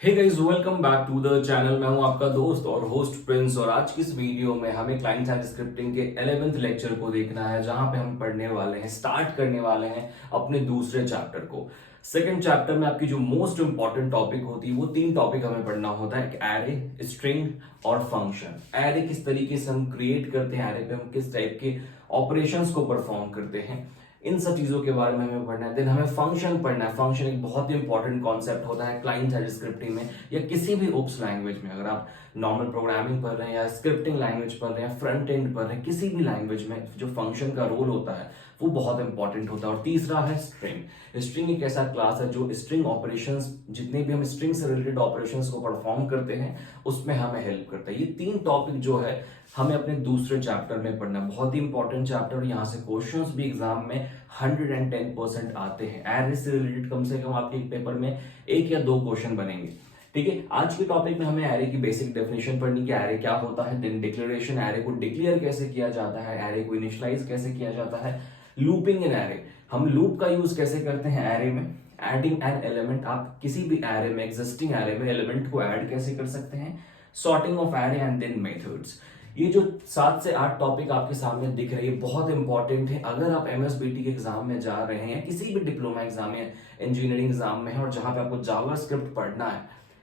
Hey guys, welcome back to the channel. मैं हूं आपका दोस्त और होस्ट प्रिंस। और आज की इस वीडियो में हमें क्लाइंट साइड स्क्रिप्टिंग के 11th लेक्चर को देखना है, जहां पे हम पढ़ने वाले हैं, स्टार्ट करने वाले हैं अपने दूसरे चैप्टर को। सेकंड चैप्टर में आपकी जो मोस्ट इंपॉर्टेंट टॉपिक होती है वो तीन टॉपिक हमें पढ़ना होता है, एरे, स्ट्रिंग और फंक्शन। एरे किस तरीके से हम क्रिएट करते हैं, एरे पे हम किस टाइप के ऑपरेशंस को परफॉर्म करते हैं, इन सब चीजों के बारे में हमें पढ़ना है। देन हमें फंक्शन पढ़ना है। फंक्शन एक बहुत ही इंपॉर्टेंट कॉन्सेप्ट होता है क्लाइंट साइड स्क्रिप्टिंग में या किसी भी ओप्स लैंग्वेज में। अगर आप नॉर्मल प्रोग्रामिंग पढ़ रहे हैं या स्क्रिप्टिंग लैंग्वेज पढ़ रहे हैं, फ्रंट एंड पढ़ रहे हैं, किसी भी लैंग्वेज में जो फंक्शन का रोल होता है वो बहुत इंपॉर्टेंट होता है। और तीसरा है स्ट्रिंग। स्ट्रिंग एक ऐसा क्लास है जो स्ट्रिंग ऑपरेशंस, जितने भी हम स्ट्रिंग से रिलेटेड ऑपरेशंस को परफॉर्म करते हैं उसमें हमें हेल्प करता है। ये तीन टॉपिक जो है हमें अपने दूसरे चैप्टर में पढ़ना है। बहुत ही इंपॉर्टेंट चैप्टर, यहाँ से क्वेश्चंस भी एग्जाम में 110% आते हैं। एरे से रिलेटेड कम से कम आपके पेपर में एक या दो क्वेश्चन बनेंगे। ठीक है, आज के टॉपिक में हमें एरे की बेसिक डेफिनेशन पढ़नी कि एरे क्या होता है, देन डिक्लेरेशन, एरे को डिक्लेयर कैसे किया जाता है, एरे को इनिशियलाइज कैसे किया जाता है, लूपिंग इन एरे, हम लूप का यूज कैसे करते हैं एरे में, एडिंग एन एलिमेंट, आप किसी भी एरे में, एग्जिस्टिंग एरे में एलिमेंट को ऐड कैसे कर सकते हैं, sorting of array and then methods. ये जो 7 से 8 टॉपिक आपके सामने दिख रही है बहुत इंपॉर्टेंट है। अगर आप एमएसबीटी के एग्जाम में जा रहे हैं, किसी भी डिप्लोमा एग्जाम में, इंजीनियरिंग एग्जाम में है, और जहां पे आपको जावा स्क्रिप्ट पढ़ना है,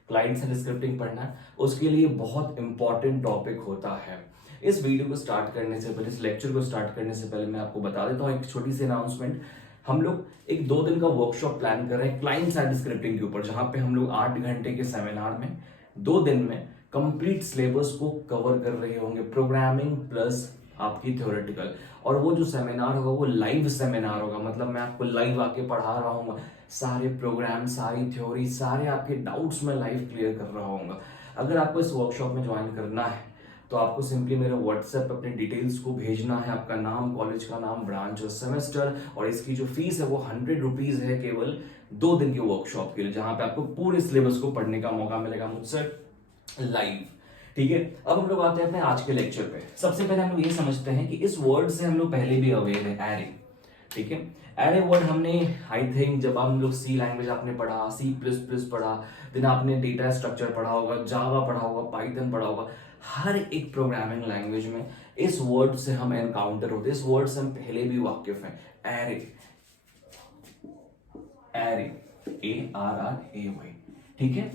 क्लाइंट साइड स्क्रिप्टिंग पढ़ना है, उसके लिए बहुत इंपॉर्टेंट टॉपिक होता है। इस वीडियो को स्टार्ट करने से पहले, इस लेक्चर को स्टार्ट करने से पहले मैं आपको बता देता हूँ एक छोटी सी अनाउंसमेंट। हम लोग एक 2 दिन का वर्कशॉप प्लान कर रहे हैं क्लाइंट साइड स्क्रिप्टिंग के ऊपर, जहां पे हम लोग 8 घंटे के सेमिनार में 2 दिन में कंप्लीट सिलेबस को कवर कर रहे होंगे, प्रोग्रामिंग प्लस आपकी थ्योरेटिकल। और वो जो सेमिनार होगा वो लाइव सेमिनार होगा, मतलब मैं आपको लाइव आके पढ़ा रहा हूँ, सारे प्रोग्राम, सारी थ्योरी, सारे आपके डाउट्स मैं लाइव क्लियर कर रहा हूँ। अगर आपको इस वर्कशॉप में ज्वाइन करना है तो आपको सिंपली मेरे व्हाट्सएप पर अपने डिटेल्स को भेजना है, आपका नाम, कॉलेज का नाम, ब्रांच और सेमेस्टर, और इसकी जो फीस है वो 100 रुपीज है केवल 2 दिन के वर्कशॉप के लिए, जहां पे आपको पूरे सिलेबस को पढ़ने का मौका मिलेगा मुझसे लाइव। ठीक है, अब हम लोग आते हैं अपने आज के लेक्चर पे। सबसे पहले हम लोग ये समझते हैं कि इस वर्ड से हम लोग पहले भी अवेयर है, एरे। ठीक है, एरे वर्ड हमने आई थिंक जब हम लोग सी लैंग्वेज आपने पढ़ा, C++ पढ़ा, देन आपने डेटा स्ट्रक्चर पढ़ा होगा, जावा पढ़ा होगा, पाइथन पढ़ा होगा, हर एक प्रोग्रामिंग लैंग्वेज में इस वर्ड से हम एनकाउंटर होते हैं, इस वर्ड से हम पहले भी वाकिफ हैं। Array, array, ARRAY। ठीक है,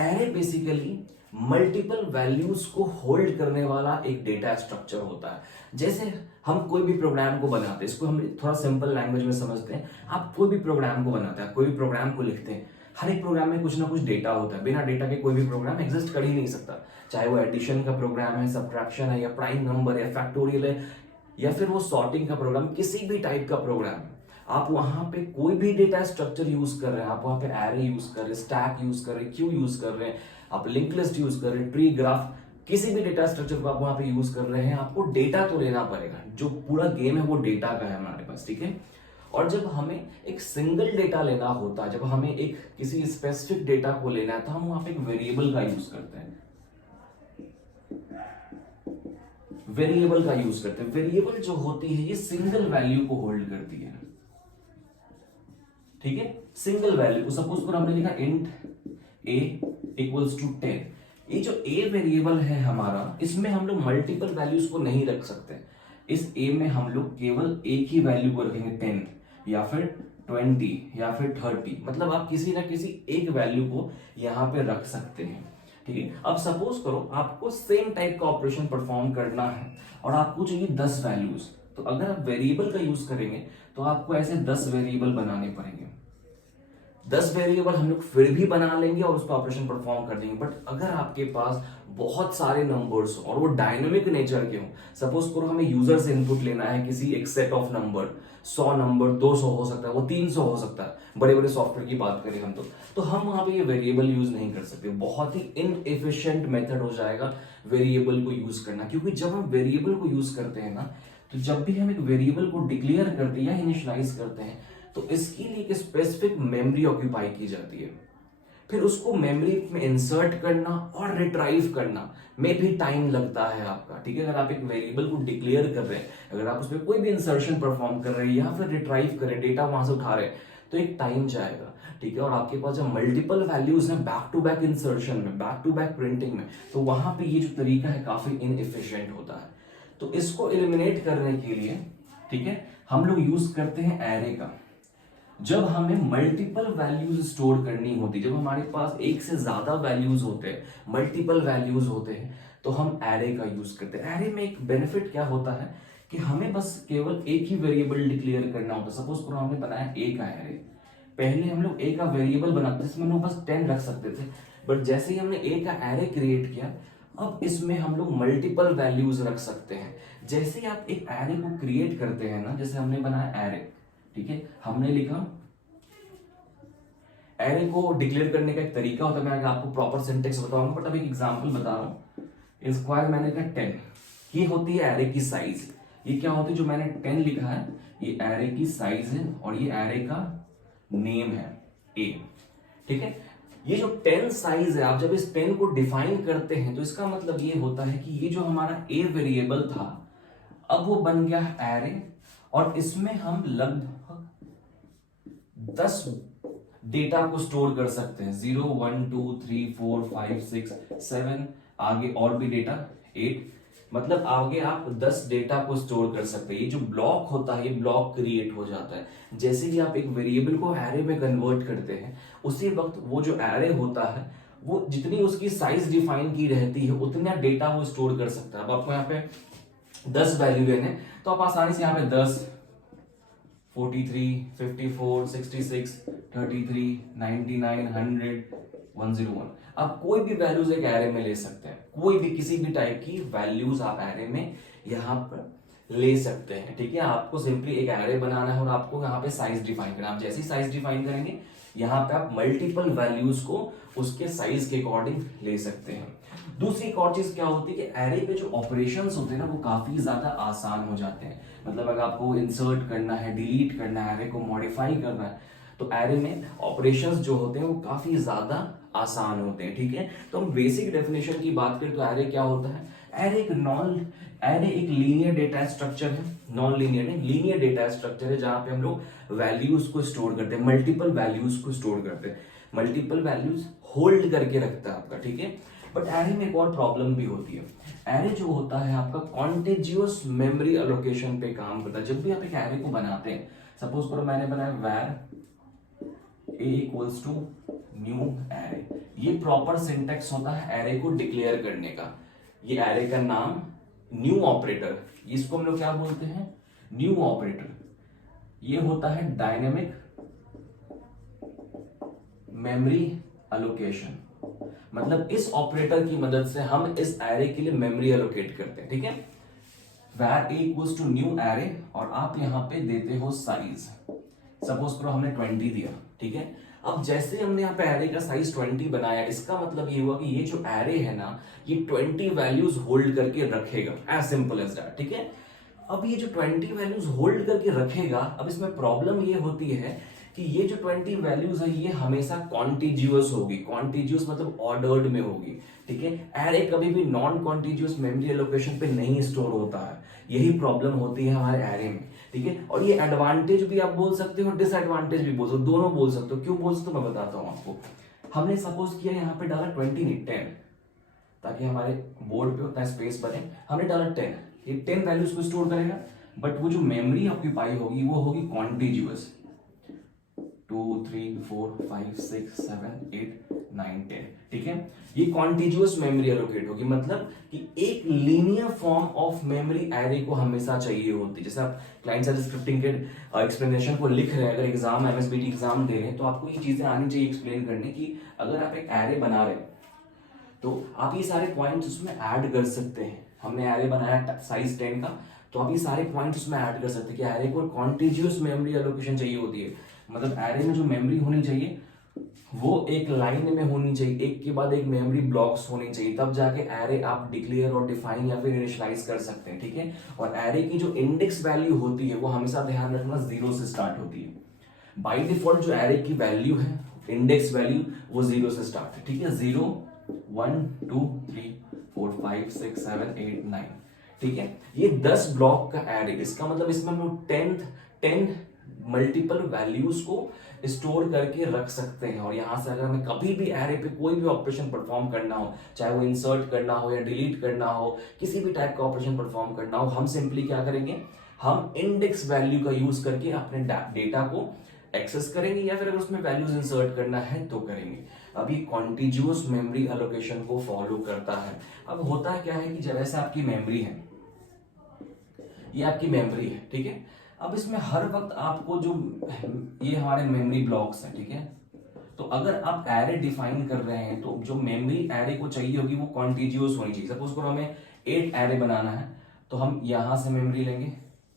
एरे बेसिकली मल्टीपल वैल्यूज को होल्ड करने वाला एक डेटा स्ट्रक्चर होता है। जैसे हम कोई भी प्रोग्राम को बनाते हैं, इसको हम थोड़ा सिंपल लैंग्वेज में समझते हैं। आप कोई भी प्रोग्राम को बनाते हैं, कोई भी प्रोग्राम को लिखते हैं, हर एक प्रोग्राम में कुछ ना कुछ डेटा होता है। बिना डेटा के कोई भी प्रोग्राम एग्जिस्ट कर ही नहीं सकता, चाहे वो एडिशन का प्रोग्राम है, सब्ट्रैक्शन है, या प्राइम नंबर है, फैक्टोरियल है, या फिर वो सॉर्टिंग का प्रोग्राम, किसी भी टाइप का प्रोग्राम है। आप वहां पे कोई भी डेटा स्ट्रक्चर यूज कर रहे हैं, आप वहां पे एरे यूज कर रहे हैं, स्टैक यूज कर रहे हैं, क्यू यूज कर रहे हैं, आप लिंक लिस्ट यूज कर रहे हैं, ट्री, ग्राफ, किसी भी डेटा स्ट्रक्चर को आप वहां पे यूज कर रहे हैं, आपको डेटा तो लेना पड़ेगा। जो पूरा गेम है वो डेटा का है हमारे पास। ठीक है, और जब हमें एक सिंगल डेटा लेना होता है, जब हमें एक किसी स्पेसिफिक डेटा को लेना है, तो हम वहां पे एक वेरिएबल का यूज करते हैं। वेरिएबल का यूज करते हैं। वेरिएबल जो होती है ये सिंगल वैल्यू को होल्ड करती है। ठीक है, सिंगल वैल्यू को, सपोज पर हमने लिखा इंट a इक्वल्स टू 10। ये जो a वेरिएबल है हमारा, इसमें हम लोग मल्टीपल वैल्यूज को नहीं रख सकते। इस a में हम लोग केवल एक ही वैल्यू को रखेंगे, 10 या फिर 20 या फिर 30, मतलब आप किसी ना किसी एक वैल्यू को यहां पे रख सकते हैं। ठीक है, अब सपोज करो आपको सेम टाइप का ऑपरेशन परफॉर्म करना है और आपको चाहिए 10 वैल्यूज, तो अगर आप वेरिएबल का यूज करेंगे तो आपको ऐसे 10 वेरिएबल बनाने पड़ेंगे। 10 वेरिएबल हम लोग फिर भी बना लेंगे और उस पर ऑपरेशन परफॉर्म कर देंगे। बट अगर आपके पास बहुत सारे नंबर्स और वो डायनेमिक नेचर के हों, सपोज करो हमें यूजर से इनपुट लेना है किसी एक सेट ऑफ नंबर, 100 नंबर, 200 हो सकता है, वो 300 हो सकता है, बड़े बड़े सॉफ्टवेयर की बात करें हम तो हम वहां पे ये वेरिएबल यूज नहीं कर सकते। बहुत ही इनएफिशिएंट मेथड हो जाएगा वेरिएबल को यूज करना, क्योंकि जब हम वेरिएबल को यूज करते हैं ना, तो जब भी हम एक वेरिएबल को डिक्लेयर करते हैं या इनिशियलाइज करते हैं, तो इसके लिए एक स्पेसिफिक मेमोरी ऑक्यूपाई की जाती है। फिर उसको मेमोरी में इंसर्ट करना और रिट्राइव करना में भी टाइम लगता है आपका। ठीक है, अगर आप एक वेरिएबल को डिक्लेयर कर रहे हैं, अगर आप उसमें कोई भी इंसर्शन परफॉर्म कर रहे हैं या फिर रिट्राइव कर रहे हैं, डेटा वहां से उठा रहे हैं, तो एक टाइम जाएगा। ठीक है, और आपके पास जब मल्टीपल वैल्यूज हैं बैक टू बैक इंसर्शन में, बैक टू बैक प्रिंटिंग में, तो वहां पे ये जो तरीका है काफी इनएफिशिएंट होता है। तो इसको एलिमिनेट करने के लिए, ठीक है, हम लोग यूज करते हैं एरे का। जब हमें मल्टीपल वैल्यूज स्टोर करनी होती, जब हमारे पास एक से ज्यादा वैल्यूज होते हैं, मल्टीपल वैल्यूज होते हैं, तो हम एरे का यूज करते हैं। एरे में एक बेनिफिट क्या होता है कि हमें बस केवल एक ही वेरिएबल डिक्लेयर करना होता है। सपोज करो हमने बनाया ए का एरे, पहले हम लोग ए का वेरिएबल बनाते थे, इसमें हम लोग बस 10 रख सकते थे, बट जैसे ही हमने ए का एरे क्रिएट किया, अब इसमें हम लोग मल्टीपल वैल्यूज रख सकते हैं। जैसे ही आप एक एरे को क्रिएट करते हैं ना, जैसे हमने बनाया एरे, ठीक है, हमने लिखा, एरे को डिक्लेयर करने का एक तरीका होता है, मैं आपको प्रॉपर सिंटेक्स बताऊंगा, बट अब एक एग्जांपल बता रहा हूं। स्क्वायर मैंने कहा 10, ये होती है एरे की साइज। ये क्या होती है, जो मैंने 10 लिखा है, ये एरे की साइज है, और ये एरे का नेम है ए, ठीक है। ये जो 10 साइज है, आप जब इस 10 को डिफाइन करते हैं, तो इसका मतलब ये होता है कि ये जो हमारा ए वेरिएबल था, अब वो बन गया एरे, और इसमें हम लगभग 10 डेटा को स्टोर कर सकते हैं। 0 1 2 3 4 5 6 7, आगे और भी डेटा 8, मतलब आगे आप 10 डेटा को स्टोर कर सकते हैं। ये जो ब्लॉक होता है, ये ब्लॉक क्रिएट हो जाता है। जैसे कि आप एक वेरिएबल को एरे में कन्वर्ट करते हैं, उसी वक्त वो जो एरे होता है, वो जितनी उसकी साइज डिफाइन की रहती है, उतना डेटा वो स्टोर कर सकता है। अब आपको यहाँ पे 10 वैल्यू लेने, तो आप आसानी से यहाँ पे 10, 43, 54, 66, 33, 99, 100, 101, आप कोई भी वैल्यूज एक एरे में ले सकते हैं। कोई भी किसी भी टाइप की वैल्यूज आप एरे में यहाँ पर ले सकते हैं, ठीक है। आपको सिंपली एक एरे बनाना है और आपको यहाँ पे साइज डिफाइन करना है। आप जैसी साइज डिफाइन करेंगे, यहाँ पे आप मल्टीपल वैल्यूज को उसके साइज के अकॉर्डिंग ले सकते हैं। दूसरी एक और चीज क्या होती है कि एरे पे जो ऑपरेशंस होते हैं ना, वो काफी ज्यादा आसान हो जाते हैं। मतलब अगर आपको इंसर्ट करना है, डिलीट करना है, एरे को मॉडिफाई करना है, तो एरे में ऑपरेशंस जो होते हैं वो काफी ज्यादा आसान होते हैं, ठीक है। तो हम बेसिक डेफिनेशन की बात करें तो एरे क्या होता है, एरे एक लीनियर डेटा स्ट्रक्चर है, नॉन लीनियर नहीं, लीनियर डेटा स्ट्रक्चर है, जहां पे हम लोग वैल्यूज को स्टोर करते हैं, मल्टीपल वैल्यूज को स्टोर करते हैं, मल्टीपल वैल्यूज होल्ड करके रखता है आपका, ठीक है। बट एरे में एक और प्रॉब्लम भी होती है। एरे जो होता है आपका कॉन्टिजियस मेमोरी एलोकेशन पे काम करता है। जब भी आप एक एरे को बनाते हैं, सपोज करो मैंने बनाया वैर ए इक्वल्स टू न्यू एरे, ये प्रॉपर सिंटेक्स होता है एरे को डिक्लेयर करने का। ये एरे का नाम न्यू ऑपरेटर, इसको हम लोग क्या बोलते हैं, न्यू ऑपरेटर। ये होता है डायनेमिक मेमोरी एलोकेशन, मतलब इस ऑपरेटर की मदद से हम इस एरे के लिए मेमोरी एलोकेट करते हैं, ठीक है। वैर ए इक्वल्स टू न्यू एरे, और आप यहां पे देते हो साइज। सपोज करो हमने 20 दिया, ठीक है। अब जैसे हमने यहाँ पे एरे का साइज 20 बनाया, इसका मतलब ये हुआ कि ये जो एरे है ना, ये 20 वैल्यूज होल्ड करके रखेगा, एज सिंपल एज दैट, ठीक है। अब ये जो 20 वैल्यूज होल्ड करके रखेगा, अब इसमें प्रॉब्लम ये होती है कि ये जो 20 वैल्यूज है, ये हमेशा कॉन्टिजियस होगी। कॉन्टिजियस मतलब ऑर्डर्ड में होगी, ठीक है। एरे कभी भी नॉन कॉन्टिजियस मेमोरी एलोकेशन पे नहीं स्टोर होता है। यही प्रॉब्लम होती है हमारे एरे में, ठीक है। और ये एडवांटेज भी आप बोल सकते हो, डिसएडवांटेज भी बोल सकते हो, दोनों बोल सकते हो। क्यों बोल सकते हो मैं बताता हूं आपको। हमने सपोज किया यहाँ पे डाला 20 नहीं 10, ताकि हमारे बोर्ड पे उतना स्पेस बने। हमने डाला 10, ये 10 वैल्यूज को स्टोर करेगा, बट वो जो मेमोरी ऑक्यूपाई होगी वो होगी कॉन्टिजियस। 2 3 4 5 6 7 8 9 10, ठीक है। ये कॉन्टिजियस मेमोरी एलोकेट होगी, मतलब कि एक linear form of memory array को हमेशा चाहिए होती है। जैसे आप क्लाइंट साइड स्क्रिप्टिंग के एक्सप्लेनेशन को लिख रहे हैं, अगर एग्जाम एमएसबीटी एग्जाम दे रहे हैं, तो आपको ये चीजें आनी चाहिए एक्सप्लेन करने की। अगर आप एक एरे बना रहे हैं, तो आप ये सारे पॉइंट्स उसमें ऐड कर सकते हैं। हमने एरे बनाया साइज 10 का, तो आप ये सारे पॉइंट्स उसमें ऐड कर सकते हैं कि एरे को कॉन्टिजियस मेमोरी एलोकेशन चाहिए होती है। मतलब एरे में जो मेमोरी होनी चाहिए वो एक लाइन में होनी चाहिए, एक के बाद एक मेमोरी ब्लॉक्स होनी चाहिए, तब जाके एरे आप डिक्लेयर और डिफाइन या फिर इनिशियलाइज कर सकते हैं, ठीक है। और एरे की जो इंडेक्स वैल्यू होती है, वो हमेशा ध्यान रखना 0 से स्टार्ट होती है। बाय डिफॉल्ट जो एरे की वैल्यू है, इंडेक्स वैल्यू, वो 0 से स्टार्ट है, ठीक है। 0 1 2 3 4 5 6 7 8 9, ठीक है। ये 10 ब्लॉक का एरे, इसका मतलब इसमें हम लोग 10 मल्टीपल वैल्यूज को स्टोर करके रख सकते हैं। और यहां से अगर हमें कभी भी एरे पे कोई भी ऑपरेशन परफॉर्म करना हो, चाहे वो इंसर्ट करना हो या डिलीट करना हो, किसी भी टाइप का ऑपरेशन परफॉर्म करना हो, हम सिंपली क्या करेंगे, हम इंडेक्स वैल्यू का यूज करके अपने डेटा को एक्सेस करेंगे, या फिर अगर उसमें वैल्यूज इंसर्ट करना है तो करेंगे। अभी कॉन्टिज्यूस मेमोरी एलोकेशन को फॉलो करता है। अब होता है क्या है कि जैसे आपकी मेमोरी है, ये आपकी मेमोरी है, ठीक है। अब इसमें हर वक्त आपको जो ये हमारे मेमोरी ब्लॉक्स हैं, ठीक है। तो अगर आप एरे डिफाइन कर रहे हैं तो जो मेमोरी एरे को चाहिए होगी वो कॉन्टिज्यूस होनी चाहिए। सपोज करो हमें 8 एरे बनाना है, तो हम यहां से मेमोरी लेंगे,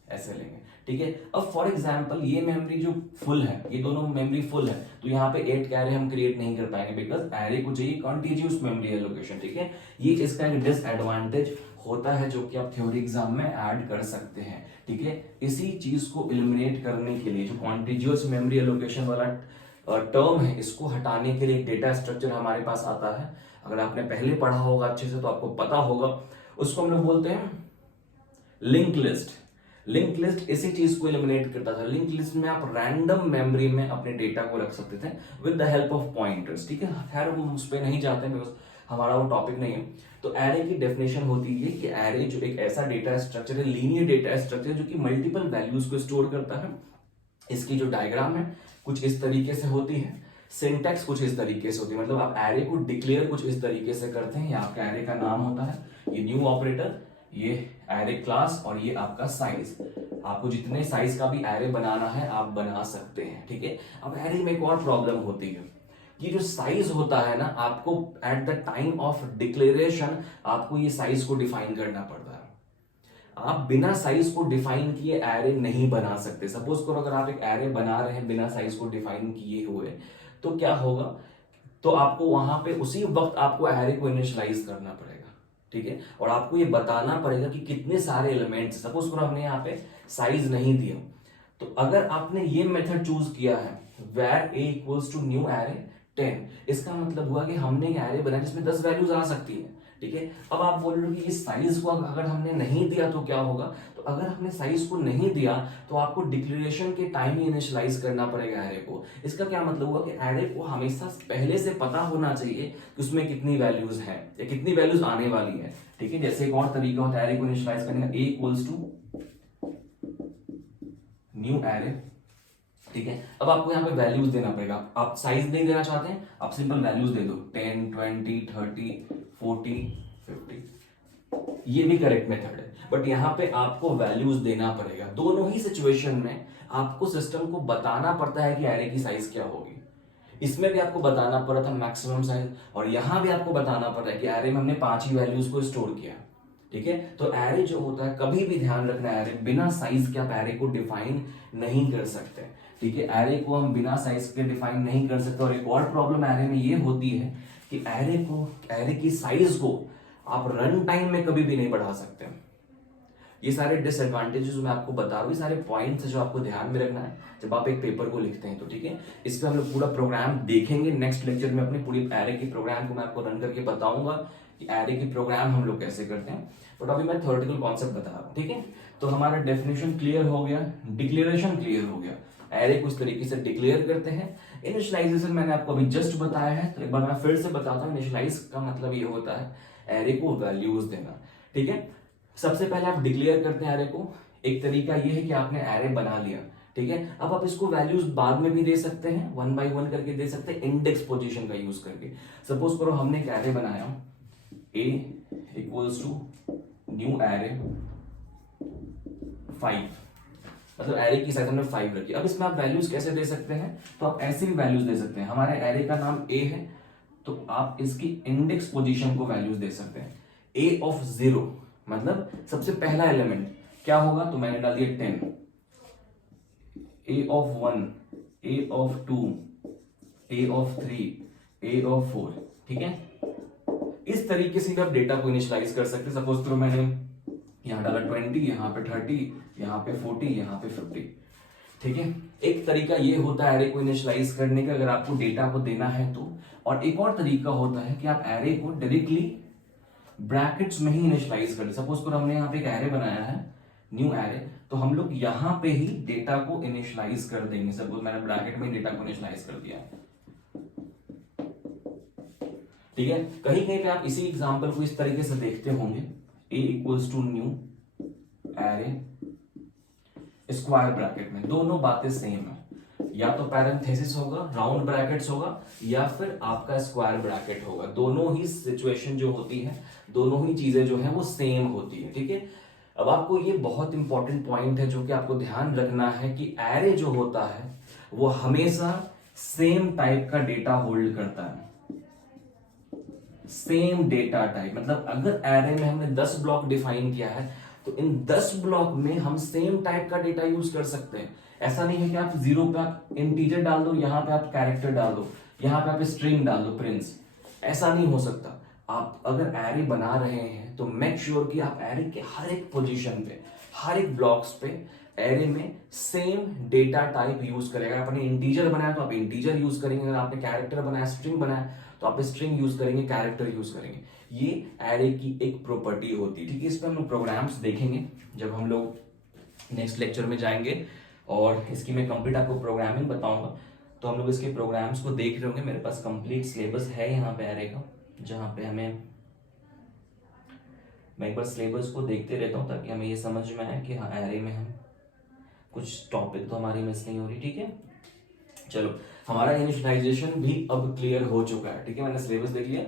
ऐसे लेंगे, ठीक है। अब फॉर एग्जांपल ये मेमोरी जो फुल है, ये दोनों मेमोरी फुल है, तो यहाँ पे 8 एरे हम क्रिएट नहीं कर पाएंगे, बिकॉज एरे को चाहिए कॉन्टिज्यूस मेमोरी एलोकेशन, ठीक है। ये इसका एक डिसएडवांटेज होता है जो कि आप थ्योरी एग्जाम में ऐड कर सकते हैं, ठीक है। इसी चीज को एलिमिनेट करने के लिए जो कॉन्टिज्यूस मेमोरी एलोकेशन वाला टर्म है, इसको हटाने के लिए एक डेटा स्ट्रक्चर हमारे पास आता है। अगर आपने पहले पढ़ा होगा अच्छे से तो आपको पता होगा, उसको हम लोग बोलते हैं लिंक लिस्ट। लिंक लिस्ट इसी चीज को एलिमिनेट करता था। लिंक लिस्ट में आप रैंडम मेमोरी में अपने डेटा को रख सकते थे with the help of pointers, ठीक है। खैर हम उस पर नहीं जाते हैं, हमारा वो टॉपिक नहीं है। तो एरे की डेफिनेशन होती है कि एरे जो एक ऐसा डेटा स्ट्रक्चर है, लीनियर डेटा स्ट्रक्चर जो कि मल्टीपल वैल्यूज को स्टोर करता है। इसकी जो डायग्राम है कुछ इस तरीके से होती है, सिंटैक्स कुछ इस तरीके से होती है। मतलब आप एरे को डिक्लेयर कुछ इस तरीके से करते हैं, ये आपका एरे का नाम होता है, ये न्यू ऑपरेटर, ये एरे क्लास, और ये आपका साइज। आपको जितने साइज का भी एरे बनाना है आप बना सकते हैं, ठीक है। अब एरे में एक और प्रॉब्लम होती है, ये जो साइज होता है ना, आपको at the time of declaration आपको ये साइज को डिफाइन करना पड़ता है। आप बिना साइज को डिफाइन किए एरे नहीं बना सकते। सपोज करो अगर आप एक एरे बना रहे हैं बिना साइज को डिफाइन किए हुए, तो क्या होगा, तो आपको वहां पे उसी वक्त आपको एरे को इनिशियलाइज करना पड़ेगा, ठीक है। और आपको ये बताना पड़ेगा कि कितने सारे एलिमेंट्स। सपोज करो हमने यहाँ पे साइज नहीं दिया, तो अगर आपने ये मेथड चूज किया है where a equals to new array 10, इसका मतलब हुआ कि हमने ये एरे बनाया जिसमें 10 वैल्यूज आ सकती है, ठीक है। अब आप बोल रहे हो कि इस साइज को अगर हमने नहीं दिया तो क्या होगा, तो अगर हमने साइज को नहीं दिया तो आपको डिक्लेरेशन के टाइम ही इनिशियलाइज करना पड़ेगा एरे को। इसका क्या मतलब हुआ कि एरे को हमेशा पहले से पता होना चाहिए कि उसमें कितनी वैल्यूज हैं या कितनी वैल्यूज आने वाली है, ठीक है। जैसे एक और तरीका होता है एरे को इनिशियलाइज करने का, a equals to new array, ठीक है। अब आपको यहाँ पे वैल्यूज देना पड़ेगा। आप साइज नहीं देना चाहते हैं, आप सिंपल वैल्यूज दे दो, 10, 20, 30, 40, 50। ये भी करेक्ट मेथड है, बट यहाँ पे आपको वैल्यूज देना पड़ेगा। दोनों ही सिचुएशन में आपको सिस्टम को बताना पड़ता है कि एरे की साइज क्या होगी। इसमें भी आपको बताना पड़ा था मैक्सिमम साइज, और यहां भी आपको बताना पड़ रहा है कि एरे में हमने 5 ही वैल्यूज को स्टोर किया, ठीक है। तो एरे जो होता है, कभी भी ध्यान रखना, एरे बिना साइज के आप एरे को डिफाइन नहीं कर सकते, ठीक है। एरे को हम बिना साइज के डिफाइन नहीं कर सकते। और एक और प्रॉब्लम एरे में ये होती है कि एरे की साइज को आप रन टाइम में कभी भी नहीं बढ़ा सकते। ये सारे डिसएडवांटेजेस मैं आपको बता रहा हूँ, ये सारे पॉइंट्स जो आपको ध्यान में रखना है जब आप एक पेपर को लिखते हैं, तो ठीक है। इस पर हम लोग पूरा प्रोग्राम देखेंगे नेक्स्ट लेक्चर में। अपनी पूरी एरे की प्रोग्राम को मैं आपको रन करके बताऊंगा कि एरे की प्रोग्राम हम लोग कैसे करते हैं, बट अभी मैं थ्योरेटिकल कॉन्सेप्ट बता रहा हूँ, ठीक है। तो हमारा डेफिनेशन क्लियर हो गया, डिक्लेरेशन क्लियर हो गया। एरे को इस तरीके से डिक्लेयर करते हैं। इनिशियलाइजेशन मैंने आपको अभी जस्ट बताया है, तो एक बार मैं फिर से बताता हूँ। इनिशियलाइज का मतलब ये होता है एरे को वैल्यूज देना, ठीक है। सबसे पहले आप डिक्लेयर करते हैं एरे को। एक तरीका ये है कि आपने एरे बना लिया, ठीक है। अब आप इसको वैल्यूज बाद में भी दे सकते हैं, 1 by 1 करके दे सकते हैं, इंडेक्स पोजीशन का यूज करके। सपोज करो हमने एक एरे बनाया, a equals to new array 5, मतलब एरे की साइज हमने 5 रखी। अब इसमें आप वैल्यूज कैसे दे सकते हैं, तो आप ऐसे भी वैल्यूज दे सकते हैं। हमारे एरे का नाम a है, तो आप इसकी इंडेक्स पोजीशन को वैल्यूज दे सकते हैं। a ऑफ 0 मतलब सबसे पहला एलिमेंट क्या होगा, तो मैंने डाल दिया 10, a of 1, a of 2, a of 3, a of 4, ठीक है। इस तरीके से आप डेटा को इनिशियलाइज कर सकते हैं। सपोज करो मैंने यहां डाला 20, यहां पे 30, यहां पे 40, यहां पे 50, ठीक है। एक तरीका ये होता है एरे को इनिशियलाइज करने का, अगर आपको डेटा को देना है तो। और एक और तरीका होता है कि आप एरे को डायरेक्टली ब्रैकेट्स में ही इनिशियलाइज कर। सपोज करो हमने यहाँ पे एक एरे बनाया है, न्यू एरे, तो हम लोग यहां पे ही डेटा को इनिशियलाइज कर देंगे। सपोज मैंने ब्रैकेट में डेटा को इनिशियलाइज कर दिया, ठीक है। कहीं कहीं पे आप इसी एग्जांपल को इस तरीके से देखते होंगे, a equals to new array square bracket में, दोनों बातें सेम है। या तो पैरेंथेसिस होगा, राउंड ब्रैकेट्स होगा, या फिर आपका स्क्वायर ब्रैकेट होगा। दोनों ही सिचुएशन जो होती है, दोनों ही चीजें जो है वो सेम होती है, ठीक है। अब आपको ये बहुत इंपॉर्टेंट पॉइंट है जो कि आपको ध्यान रखना है कि एरे जो होता है वो हमेशा सेम टाइप का डेटा होल्ड करता है। सेम डेटा टाइप मतलब अगर एरे में हमने 10 ब्लॉक डिफाइन किया है तो इन 10 ब्लॉक में हम सेम टाइप का डेटा यूज कर सकते हैं। ऐसा नहीं है कि आप 0 पे आप इंटीजर डाल दो, यहां पे आप कैरेक्टर डाल दो, यहां पे आप स्ट्रिंग डाल दो प्रिंस, ऐसा नहीं हो सकता। आप अगर एरे बना रहे हैं तो मेक श्योर कि आप एरे के हर एक पोजीशन पे, हर एक ब्लॉक्स पे एरे में सेम डेटा टाइप यूज करेगा। आपने इंटीजर बनाया तो आप इंटीजर यूज करेंगे, अगर आपने कैरेक्टर बनाया, स्ट्रिंग बनाया तो आप स्ट्रिंग यूज करेंगे, कैरेक्टर यूज करेंगे। ये एरे की एक प्रॉपर्टी होती है, ठीक है। इस पर हम लोग प्रोग्राम्स देखेंगे जब हम लोग नेक्स्ट लेक्चर में जाएंगे, और इसकी मैं कंप्लीट आपको प्रोग्रामिंग बताऊंगा। तो हम लोग इसके प्रोग्राम्स को देख रहे होंगे। मेरे पास कंप्लीट सिलेबस है यहाँ पे एरे का, जहाँ पे मैं एक बार सिलेबस को देखते रहता हूँ ताकि हमें ये समझ में आए कि हाँ एरे में हम कुछ टॉपिक तो हमारी मिस नहीं हो रही, ठीक है। चलो, हमारा इनिशियलाइजेशन भी अब क्लियर हो चुका है, ठीक है। मैंने सिलेबस देख लिया,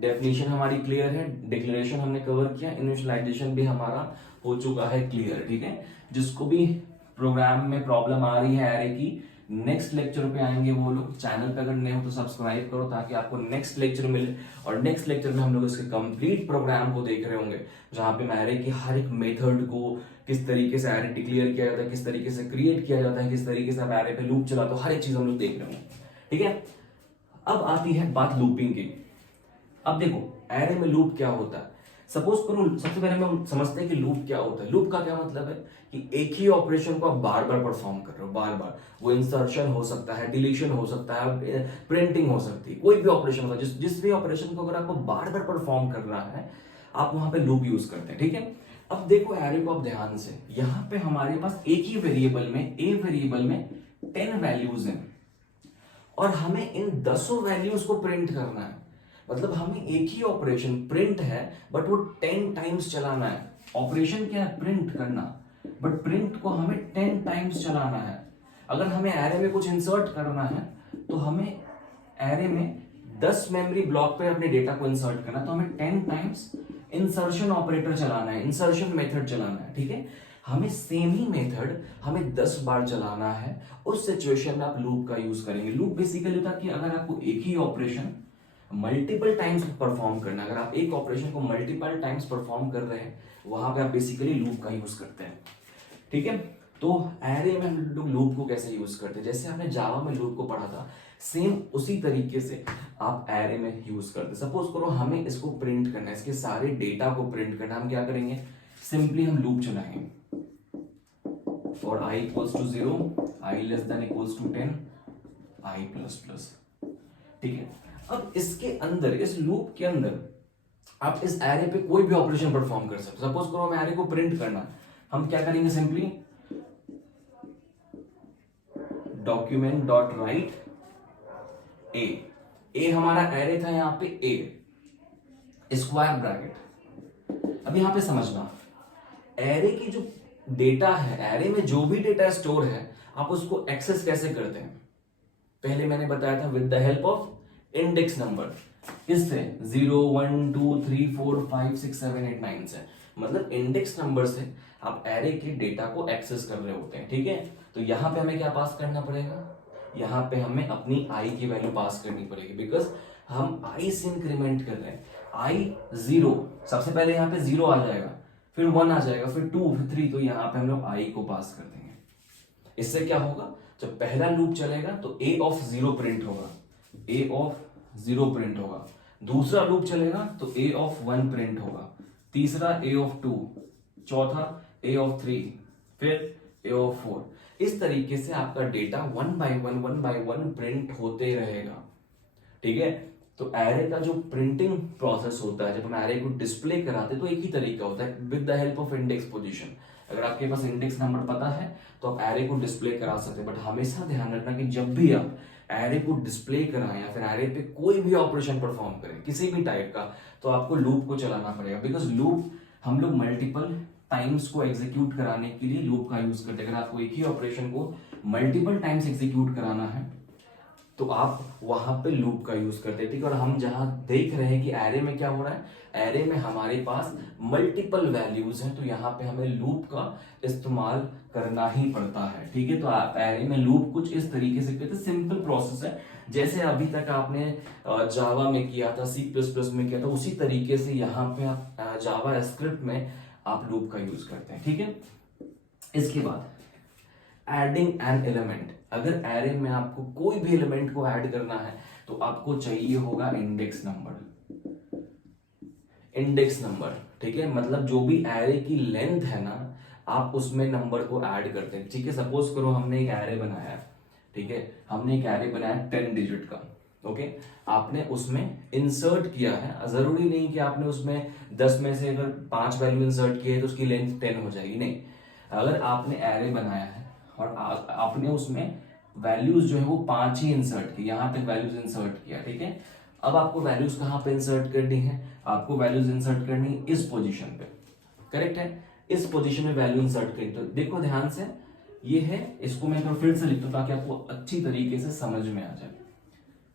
डेफिनेशन हमारी क्लियर है, डिक्लेरेशन हमने कवर किया, इनिशियलाइजेशन भी हमारा हो चुका है क्लियर, ठीक है। जिसको भी प्रोग्राम में प्रॉब्लम आ रही है एरे की, नेक्स्ट लेक्चर पे आएंगे वो लोग। चैनल पे अगर नए हो तो सब्सक्राइब करो ताकि आपको नेक्स्ट लेक्चर मिले, और नेक्स्ट लेक्चर में हम लोग इसके कंप्लीट प्रोग्राम को देख रहे होंगे, जहां पे मैं एरे की हर एक मेथड को, किस तरीके से एरे डिक्लेयर किया जाता है, किस तरीके से क्रिएट किया जाता है, किस तरीके से आप एरे पे लूप चलाते हो, हर एक चीज हम लोग देख रहे होंगे, ठीक है। अब आती है बात लूपिंग की। अब देखो एरे में लूप क्या होता है। सपोज करो, सबसे पहले हम समझते हैं कि लूप क्या होता है। लूप का क्या मतलब है कि एक ही ऑपरेशन को आप बार बार परफॉर्म कर रहे हो, बार बार। वो इंसर्शन हो सकता है, डिलीशन हो सकता है, प्रिंटिंग हो सकती है, कोई भी ऑपरेशन होता है। जिस भी ऑपरेशन को अगर आपको बार बार परफॉर्म करना है, आप वहां पे लूप यूज करते हैं, ठीक है। अब देखो एरे को आप ध्यान से, यहां पे हमारे पास एक ही वेरिएबल में, ए वेरिएबल में 10 वैल्यूज हैं, और हमें इन 10 वैल्यूज को प्रिंट करना है। मतलब हमें एक ही ऑपरेशन प्रिंट है, बट वो 10 टाइम्स चलाना है। ऑपरेशन क्या है? प्रिंट करना, बट प्रिंट को हमें 10 टाइम्स चलाना है। अगर हमें एरे में कुछ इंसर्ट करना है तो हमें एरे में 10 मेमोरी ब्लॉक पे अपने डेटा को इंसर्ट करना, तो हमें 10 टाइम्स इंसर्शन ऑपरेटर चलाना है, इंसर्शन मेथड चलाना है, ठीक है। हमें सेम ही मेथड हमें 10 बार चलाना है। उस सिचुएशन में आप लूप का यूज करेंगे। लूप बेसिकली होता है कि अगर आपको एक ही ऑपरेशन मल्टीपल टाइम्स परफॉर्म करना, अगर आप एक ऑपरेशन को मल्टीपल टाइम्स परफॉर्म कर रहे हैं, वहां पे आप बेसिकली लूप का यूज करते हैं, ठीक है। तो एरे में हम लोग लूप को कैसे यूज करते हैं, जैसे आपने जावा में लूप को पढ़ा था, सेम उसी तरीके से आप एरे में यूज करते हैं। सपोज करो हमें इसको प्रिंट करना है, इसके सारे डेटा को प्रिंट करना, हम क्या करेंगे? सिंपली हम लूप चलाएंगे, for i equals to 0, i less than equals to 10, i plus plus, ठीक है। अब इसके अंदर, इस लूप के अंदर आप इस एरे पे कोई भी ऑपरेशन परफॉर्म कर सकते हो। सपोज करो हमें एरे को प्रिंट करना, हम क्या करेंगे? सिंपली डॉक्यूमेंट डॉट राइट ए हमारा एरे था, यहां पे ए स्क्वायर ब्रैकेट। अब यहां पे समझना, एरे की जो डेटा है, एरे में जो भी डेटा स्टोर है, आप उसको एक्सेस कैसे करते हैं? पहले मैंने बताया था with the help of index number. किससे? 0 1 2 3 4 5 6 7 8 9 से। मतलब इंडेक्स नंबर से आप एरे के डेटा को एक्सेस कर रहे होते हैं, ठीक है। तो यहां पे हमें क्या पास करना पड़ेगा? यहां पे हमें अपनी आई की वैल्यू पास करनी पड़ेगी, बिकॉज हम आई से इंक्रीमेंट कर रहे हैं। आई 0, सबसे पहले यहां पे 0 आ जाएगा, फिर 1 आ जाएगा, फिर 2, फिर 3, तो यहां पे हम लोग आई को पास कर देंगे। इससे क्या होगा? जब पहला लूप चलेगा तो ए ऑफ 0 प्रिंट होगा, ए ऑफ 0 प्रिंट होगा। दूसरा लूप चलेगा तो ए ऑफ 1 प्रिंट होगा, तीसरा ए ऑफ 2, चौथा ए ऑफ 3, फिर ए ऑफ 4। इस तरीके से आपका डेटा 1 बाय 1 प्रिंट होते रहेगा, ठीक है। तो एरे का जो प्रिंटिंग प्रोसेस होता है, जब हम एरे को डिस्प्ले कराते हैं तो एक ही तरीका होता है, with the help of index position. अगर आपके पास इंडेक्स नंबर पता है तो आप एरे को डिस्प्ले करा सकते हैं, बट हमेशा ध्यान रखना कि जब भी आप एरे को डिस्प्ले कराएं या फिर एरे पे कोई भी ऑपरेशन परफॉर्म करें किसी भी टाइप का, तो आपको लूप को चलाना पड़ेगा। बिकॉज लूप हम लोग मल्टीपल टाइम्स को एग्जीक्यूट कराने के लिए लूप का यूज करते हैं। अगर आपको एक ही ऑपरेशन को मल्टीपल टाइम्स एग्जीक्यूट कराना है तो आप वहां पे लूप का यूज करते हैं, ठीक है। और हम जहां देख रहे हैं कि एरे में क्या हो रहा है, एरे में हमारे पास मल्टीपल वैल्यूज हैं, तो यहाँ पे हमें लूप का इस्तेमाल करना ही पड़ता है, ठीक है। तो एरे में लूप कुछ इस तरीके से करते हैं, सिंपल प्रोसेस है, जैसे अभी तक आपने जावा में किया था, C++ में किया था, उसी तरीके से यहाँ पे आप जावा स्क्रिप्ट में आप लूप का यूज करते हैं, ठीक है। इसके बाद एडिंग एन एलिमेंट, अगर एरे में आपको कोई भी एलिमेंट को ऐड करना है तो आपको चाहिए होगा इंडेक्स नंबर। इंडेक्स नंबर, ठीक है, मतलब जो भी एरे की लेंथ है ना, आप उसमें नंबर को ऐड करते हैं, ठीक है। सपोज करो हमने एक एरे बनाया, ठीक है, हमने एक एरे बनाया 10 डिजिट का, ओके। आपने उसमें इंसर्ट किया है, जरूरी नहीं कि आपने उसमें 10 में से अगर 5 वैल्यू इंसर्ट किए तो उसकी लेंथ 10 हो जाएगी, नहीं। अगर आपने एरे बनाया है और आपने उसमें वैल्यूज जो है वो 5 ही इंसर्ट की, यहां तक वैल्यूज इंसर्ट किया, ठीक है। अब आपको वैल्यूज कहां पे इंसर्ट करनी है, आपको वैल्यूज इंसर्ट करनी इस पोजीशन पे, करेक्ट है, इस पोजीशन में वैल्यू इंसर्ट करी। तो देखो ध्यान से, ये है, इसको मैं फिर से लिखता हूं ताकि आपको अच्छी तरीके से समझ में आ जाए।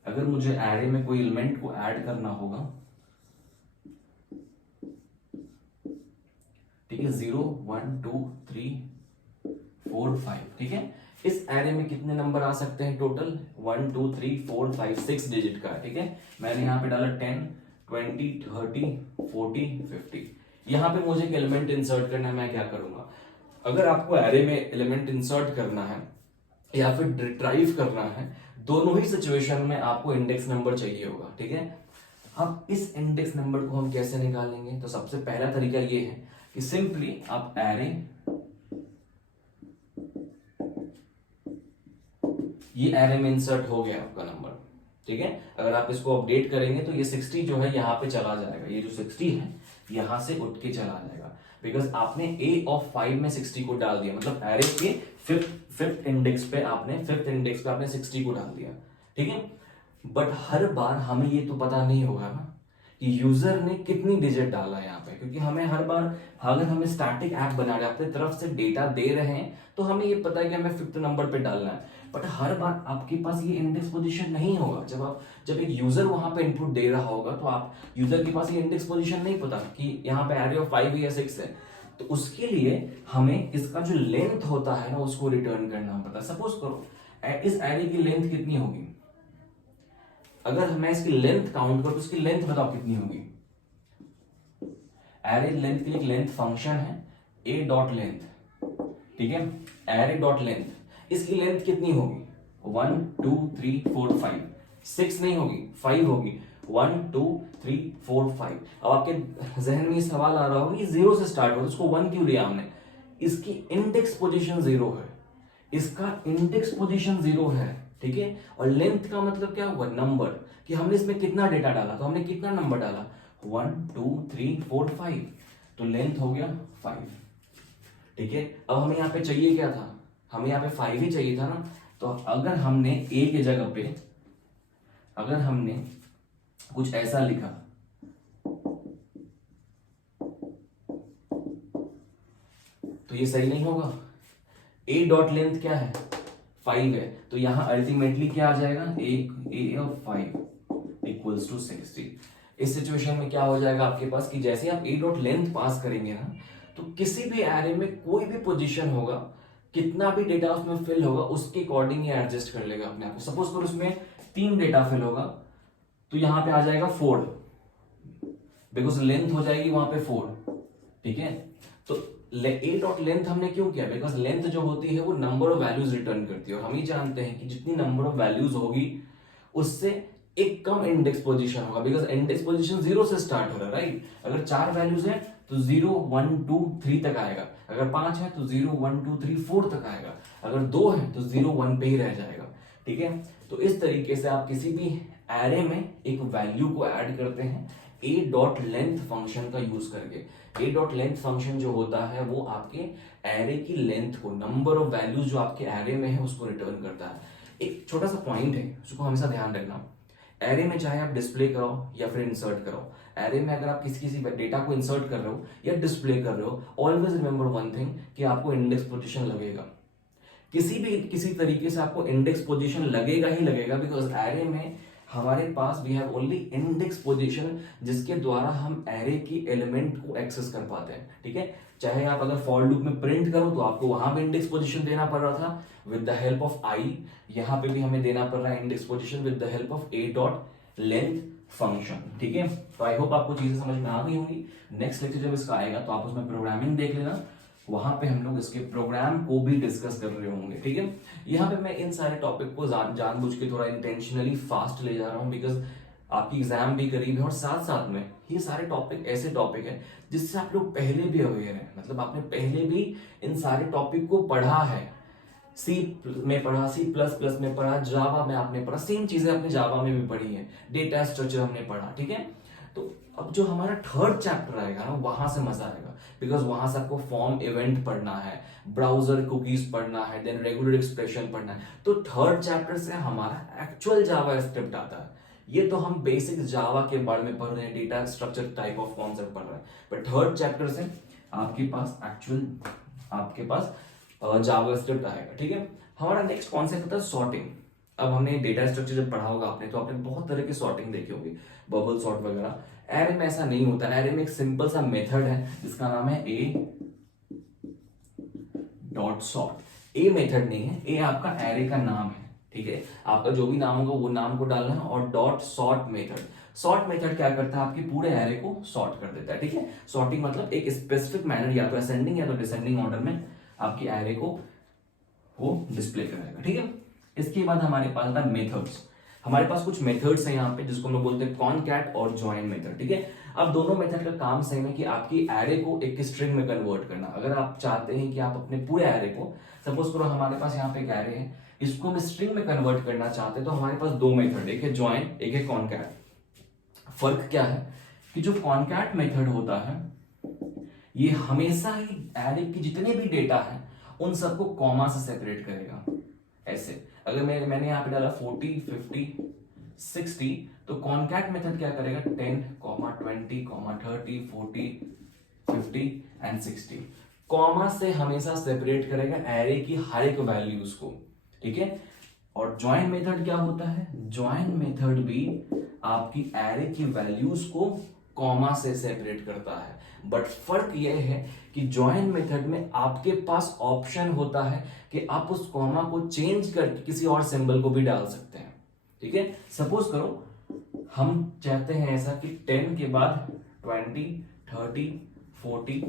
अगर मुझे एरे में कोई एलिमेंट को ऐड करना होगा, ठीक है, 0 1 2 3 4 5, ठीक है। इस एरे में कितने नंबर आ सकते हैं टोटल, 1 2 3 4 5 6 डिजिट का, ठीक है। मैंने यहाँ पे डाला 10 20 30 40 50। यहाँ पे मुझे एक एलिमेंट इंसर्ट करना है, मैं क्या करूंगा, अगर आपको एरे में एलिमेंट इंसर्ट करना है या फिर रिट्राइव करना है, दोनों ही सिचुएशन में आपको इंडेक्स नंबर चाहिए होगा, ठीक है। अब इस इंडेक्स नंबर को हम कैसे निकालेंगे, तो सबसे पहला तरीका ये है कि सिंपली आप एरे, ये एरे में इंसर्ट हो गया आपका नंबर, ठीक है। अगर आप इसको अपडेट करेंगे तो ये 60 जो है यहाँ पे चला जाएगा, ये जो 60 है यहां से उठ के चला जाएगा, बिकॉज आपने a ऑफ 5 में 60 को डाल दिया, मतलब एरे के फिफ्थ इंडेक्स पे आपने 60 को डाल दिया, ठीक है। बट हर बार हमें ये तो पता नहीं होगा ना कि यूजर ने कितनी डिजिट डाला है यहाँ पे, क्योंकि हमें हर बार, अगर हमें स्टैटिक ऐप बना रहे अपने तरफ से डेटा दे रहे हैं तो हमें ये पता है कि हमें 5th नंबर पे डालना है, बट हर बार आपके पास ये इंडेक्स पोजीशन नहीं होगा। जब एक यूजर वहां पे इनपुट दे रहा होगा तो आप यूजर के पास ये इंडेक्स पोजीशन नहीं पता कि यहाँ पे एरे ऑफ 5 या 6 है, तो उसके लिए हमें इसका जो लेंथ होता है ना उसको रिटर्न करना पड़ता है। सपोज करो इस एरे की लेंथ कितनी होगी, अगर मैं इसकी लेंथ काउंट करूं तो इसकी लेंथ बताओ कितनी होगी। एरे लेंथ के लिए एक लेंथ फंक्शन है a डॉट लेंथ, ठीक है, एरे डॉट लेंथ, इसकी लेंथ कितनी होगी 1 2 3 4 5, 6 नहीं होगी 5 होगी, 1 2 3 4 5। अब आपके जहन में सवाल आ रहा होगा कि 0 से स्टार्ट हो तो उसको 1 क्यों दिया हमने, इसकी इंडेक्स पोजीशन 0 है, इसका इंडेक्स पोजीशन 0 है, ठीक है। और लेंथ का मतलब क्या हुआ, नंबर, कि हमने इसमें कितना डेटा डाला, तो हमने कितना नंबर डाला 1 2 3 4 5, तो लेंथ हो गया 5, ठीक है। अब हमें यहाँ पे चाहिए क्या था, हमें यहाँ पे 5 ही चाहिए था ना, तो अगर हमने a के जगह पे अगर हमने कुछ ऐसा लिखा, तो ये सही नहीं होगा। a डॉट लेंथ क्या है 5 है, तो यहां अल्टीमेटली क्या आ जाएगा, a ऑफ 5 इक्वल्स टू 60। इस सिचुएशन में क्या हो जाएगा आपके पास कि जैसे आप a डॉट लेंथ पास करेंगे ना, तो किसी भी एरे में कोई भी पोजीशन होगा, कितना भी डेटा उसमें फिल होगा, उसके अकॉर्डिंग ये एडजस्ट कर लेगा अपने आप को। सपोज करो उसमें 3 डेटा फिल होगा तो यहां पे आ जाएगा 4, बिकॉज लेंथ हो जाएगी वहां पे 4, ठीक है। तो a डॉट लेंथ हमने क्यों किया, बिकॉज लेंथ जो होती है वो नंबर ऑफ वैल्यूज रिटर्न करती है, और हम ही जानते हैं कि जितनी नंबर ऑफ वैल्यूज होगी उससे एक कम इंडेक्स पोजीशन होगा, बिकॉज इंडेक्स पोजीशन 0 से स्टार्ट हो रहा है, राइट। अगर 4 वैल्यूज है तो 0 1 2 3 तक आएगा, अगर 5 है तो 0 1 2 3 4 तक आएगा, अगर 2 है तो 0 1 पे ही रह जाएगा, ठीक है। तो इस तरीके से आप किसी भी एरे में एक वैल्यू को ऐड करते हैं ए डॉट लेंथ फंक्शन का यूज करके। ए डॉट लेंथ फंक्शन जो होता है वो आपके एरे की लेंथ को, नंबर ऑफ वैल्यूज जो आपके एरे में है उसको रिटर्न करता है। एक छोटा सा पॉइंट है उसको हमेशा ध्यान रखना, एरे में चाहे आप डिस्प्ले करो या फिर इंसर्ट करो, एरे में अगर आप किसी डेटा को इंसर्ट कर रहे हो या डिस्प्ले कर रहे हो, ऑलवेज रिमेंबर वन थिंग कि आपको इंडेक्स पोजीशन लगेगा। किसी तरीके से आपको इंडेक्स पोजीशन लगेगा ही लगेगा, बिकॉज एरे में हमारे पास we have only index position जिसके द्वारा हम एरे की एलिमेंट को एक्सेस कर पाते हैं। ठीक है, चाहे आप अगर फॉर लूप में प्रिंट करो तो आपको वहां पे इंडेक्स पोजीशन देना पड़ रहा था विद द हेल्प ऑफ आई, यहाँ पे भी हमें देना पड़ रहा है index position with the help of A dot length function. ठीक है, तो आई होप आपको चीजें समझ में आ गई होंगी। नेक्स्ट लेक्चर जब इसका आएगा तो आप उसमें प्रोग्रामिंग देख लेना, वहां पे हम लोग इसके प्रोग्राम को भी डिस्कस कर रहे होंगे। ठीक है, यहाँ पे मैं इन सारे टॉपिक को जानबूझ के थोड़ा इंटेंशनली फास्ट ले जा रहा हूँ, बिकॉज आपकी एग्जाम भी करीब है और साथ साथ में ये सारे टॉपिक ऐसे टॉपिक है जिससे आप लोग पहले भी अवेयर हैं, मतलब आपने पहले भी इन सारे टॉपिक को पढ़ा है। सी में पढ़ा, सी प्लस प्लस में पढ़ा, जावा में आपने पढ़ा, सेम चीजें आपने जावा में भी पढ़ी है, डेटा स्ट्रक्चर हमने पढ़ा। ठीक है, तो अब जो हमारा थर्ड चैप्टर आएगा ना वहां से मजा आएगा, बिकॉज वहां से आपको फॉर्म इवेंट पढ़ना है, ब्राउजर कुकीज पढ़ना है, देन रेगुलर एक्सप्रेशन पढ़ना है। तो थर्ड चैप्टर से हमारा एक्चुअल जावा स्क्रिप्ट आता है। ये तो हम बेसिक जावा के बारे में पढ़ रहे हैं, data structure type of concept पढ़ रहे हैं, बट थर्ड चैप्टर से आपके पास जावा स्क्रिप्ट आएगा। ठीक है, हमारा नेक्स्ट कॉन्सेप्ट होता है सॉर्टिंग। अब हमने डेटा स्ट्रक्चर जब पढ़ा होगा आपने तो आपने बहुत तरह की सॉर्टिंग देखी होगी, बबल सॉर्ट वगैरह। एरे में ऐसा नहीं होता, एरे में एक सिंपल सा मेथड है जिसका नाम है ए डॉट सॉर्ट। ए मेथड नहीं है, ए आपका एरे का नाम है। ठीक है, आपका जो भी नाम होगा वो नाम को डालना है, और dot sort method, sort method क्या करता है आपके पूरे एरे को सॉर्ट कर देता है। ठीक है, सॉर्टिंग मतलब एक स्पेसिफिक मैनर या तो असेंडिंग या तो डिसेंडिंग ऑर्डर में आपकी एरे को वो डिस्प्ले करेगा। ठीक है, इसके बाद हमारे पास था मेथड्स। हमारे पास कुछ मेथड्स हैं यहाँ पे जिसको हम लोग बोलते हैं कॉनकैट और ज्वाइन मेथड। ठीक है, अब दोनों मेथड का काम सेम है कि आपकी एरे को एक स्ट्रिंग में कन्वर्ट करना। अगर आप चाहते हैं कि आप अपने पूरे एरे को, सपोज करो हमारे पास यहाँ पे एक एरे है, इसको हम स्ट्रिंग में कन्वर्ट करना चाहते हैं, तो हमारे पास दो मेथड, एक है ज्वाइन, एक है कॉनकैट। फर्क क्या है कि जो कॉनकैट मेथड होता है ये हमेशा ही एरे की जितने भी डेटा है उन सबको कॉमा से सेपरेट करेगा। ऐसे अगर मैंने यहाँ पे डाला 40, 50, 60, तो कॉनकैट मेथड क्या करेगा 10, 20, 30, 40, 50 एंड 60 कॉमा से हमेशा सेपरेट करेगा एरे की हर एक वैल्यूज को। ठीक है, और ज्वाइन मेथड क्या होता है, ज्वाइन मेथड भी आपकी एरे की वैल्यूज को कॉमा से सेपरेट करता है, बट फर्क यह है कि ज्वाइन मेथड में आपके पास ऑप्शन होता है कि आप उस कॉमा को चेंज करके किसी और सिंबल को भी डाल सकते हैं। ठीक है, सपोज करो हम चाहते हैं ऐसा कि 10 के बाद 20, 30, 40,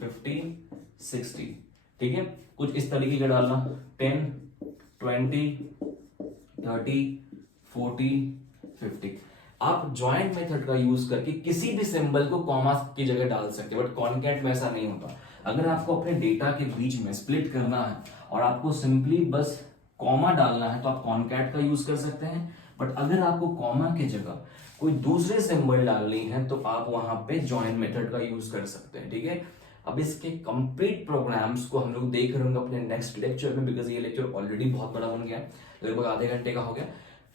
50, 60। ठीक है, कुछ इस तरीके का डालना, 10, 20, 30, 40, 50। आप ज्वाइंट मेथड का यूज करके किसी भी सिंबल को कॉमा की जगह डाल सकते हैं, बट कॉनकैट में ऐसा नहीं होता। अगर आपको अपने डेटा के बीच में स्प्लिट करना है और आपको सिंपली बस कॉमा डालना है तो आप कॉनकैट का यूज कर सकते हैं, बट अगर आपको कॉमा की जगह कोई दूसरे सिंबल डालनी है तो आप वहां पे ज्वाइन मेथड का यूज कर सकते हैं। ठीक है, अब इसके कंप्लीट प्रोग्राम्स को हम लोग देख रहे होंगे अपने नेक्स्ट लेक्चर में, बिकॉज ये लेक्चर ऑलरेडी बहुत बड़ा बन गया है, लगभग आधे घंटे का हो गया।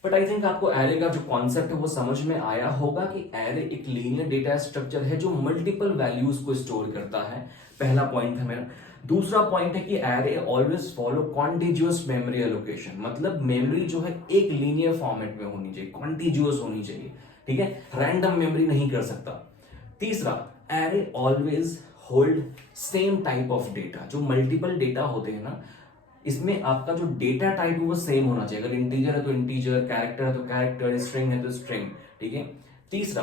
बट आई थिंक आपको एरे का जो कॉन्सेप्ट है वो समझ में आया होगा कि एरे एक लीनियर डेटा स्ट्रक्चर है जो मल्टीपल वैल्यूज को स्टोर करता है। पहला पॉइंट है मेरा। दूसरा पॉइंट है कि array always follow contiguous memory allocation, मतलब मेमोरी जो है एक लीनियर फॉर्मेट में होनी चाहिए, कॉन्टिजियस होनी चाहिए। ठीक है, रैंडम मेमोरी नहीं कर सकता। तीसरा, array always hold same type of data. जो मल्टीपल डेटा होते हैं ना, इसमें आपका जो डेटा टाइप है वो सेम होना चाहिए। अगर इंटीजर है तो इंटीजर, कैरेक्टर है तो कैरेक्टर, स्ट्रिंग है तो स्ट्रिंग। ठीक है, तीसरा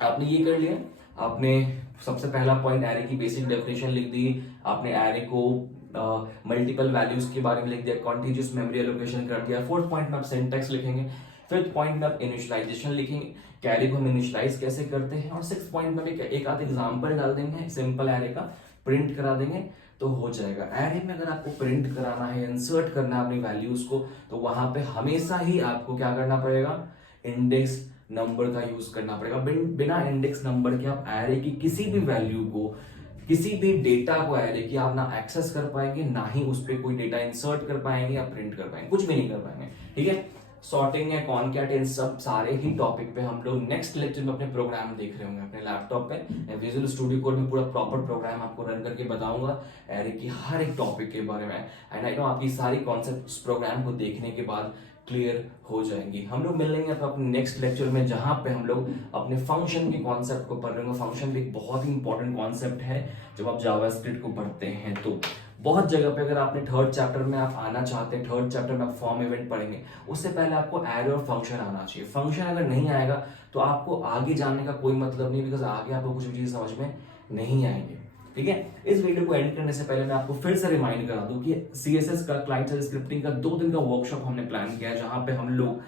आपने ये कर लिया, आपने सबसे पहला पॉइंट एरे की बेसिक डेफिनेशन लिख दी, आपने एरे को मल्टीपल वैल्यूज के बारे में लिख दिया, कॉन्टिजियस मेमोरी एलोकेशन कर दिया। फोर्थ पॉइंट में आप सिंटैक्स लिखेंगे, फिफ्थ पॉइंट में आप इनिशियलाइजेशन लिखेंगे, कैरे को हम इनिशियलाइज कैसे करते हैं, और सिक्स्थ पॉइंट में एक आध एग्जांपल डाल देंगे सिंपल एरे का, प्रिंट करा देंगे तो हो जाएगा। एरे में अगर आपको प्रिंट कराना है, इंसर्ट करना है अपनी वैल्यूज को, तो वहां पे हमेशा ही आपको क्या करना पड़ेगा, इंडेक्स नंबर का यूज करना पड़ेगा। बिना इंडेक्स नंबर के आप एरे की किसी भी वैल्यू को, किसी भी डेटा को एरे की आप ना एक्सेस कर पाएंगे, ना ही उस पर कोई डेटा इंसर्ट कर पाएंगे या प्रिंट कर पाएंगे, कुछ भी नहीं कर पाएंगे। ठीक है, सॉर्टिंग है, कॉनकैट, इन सब सारे ही टॉपिक पे हम लोग नेक्स्ट लेक्चर में अपने प्रोग्राम देख रहे होंगे अपने लैपटॉप पे। विजुअल स्टूडियो कोड में पूरा प्रॉपर प्रोग्राम आपको रन करके बताऊंगा एरे की हर एक टॉपिक के बारे में। एंड आई नो आपकी सारी कॉन्सेप्ट प्रोग्राम को देखने के बाद क्लियर हो जाएंगी। हम लोग मिल लेंगे अपने नेक्स्ट लेक्चर में, जहां पे हम लोग अपने फंक्शन के कॉन्सेप्ट को पढ़ रहे होंगे। फंक्शन भी एक बहुत ही इंपॉर्टेंट कॉन्सेप्ट है जब आप जावास्क्रिप्ट को पढ़ते हैं। तो बहुत जगह पे अगर आपने थर्ड चैप्टर में आप आना चाहते हैं, थर्ड चैप्टर में आप फॉर्म इवेंट पढ़ेंगे, उससे पहले आपको एरे और फंक्शन आना चाहिए। फंक्शन अगर नहीं आएगा तो आपको आगे जाने का कोई मतलब नहीं, बिकॉज आगे आपको कुछ भी चीज समझ में नहीं आएंगे। ठीक है, इस वीडियो को एंड करने से पहले मैं आपको फिर से रिमाइंड करा दूं कि सीएसएस का, क्लाइंट साइड स्क्रिप्टिंग का 2 दिन का वर्कशॉप हमने प्लान किया है, जहां पे हम लोग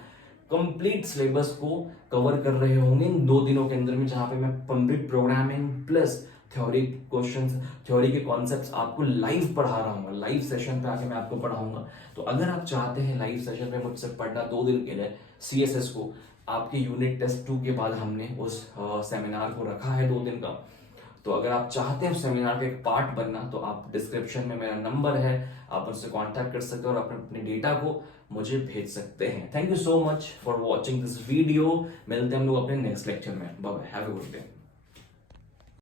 कंप्लीट सिलेबस को कवर कर रहे होंगे इन 2 दिनों के अंदर में, जहां पे मैं complete programming plus theory questions, theory के कॉन्सेप्ट्स आपको लाइव पढ़ा रहा हूँ, लाइव सेशन पे आके मैं आपको पढ़ाऊंगा। तो अगर आप चाहते हैं लाइव सेशन में मुझसे पढ़ना 2 दिन के लिए सीएसएस को, आपके यूनिट टेस्ट 2 के बाद हमने उस सेमिनार को रखा है 2 दिन का। तो अगर आप चाहते हैं सेमिनार का एक पार्ट बनना, तो आप डिस्क्रिप्शन में मेरा नंबर है, आप मुझसे कांटेक्ट कर सकते हो और अपने डेटा को मुझे भेज सकते हैं। Thank you so much for watching this video. मिलते हैं हम लोग अपने नेक्स्ट लेक्चर में। Bye bye, have a good day.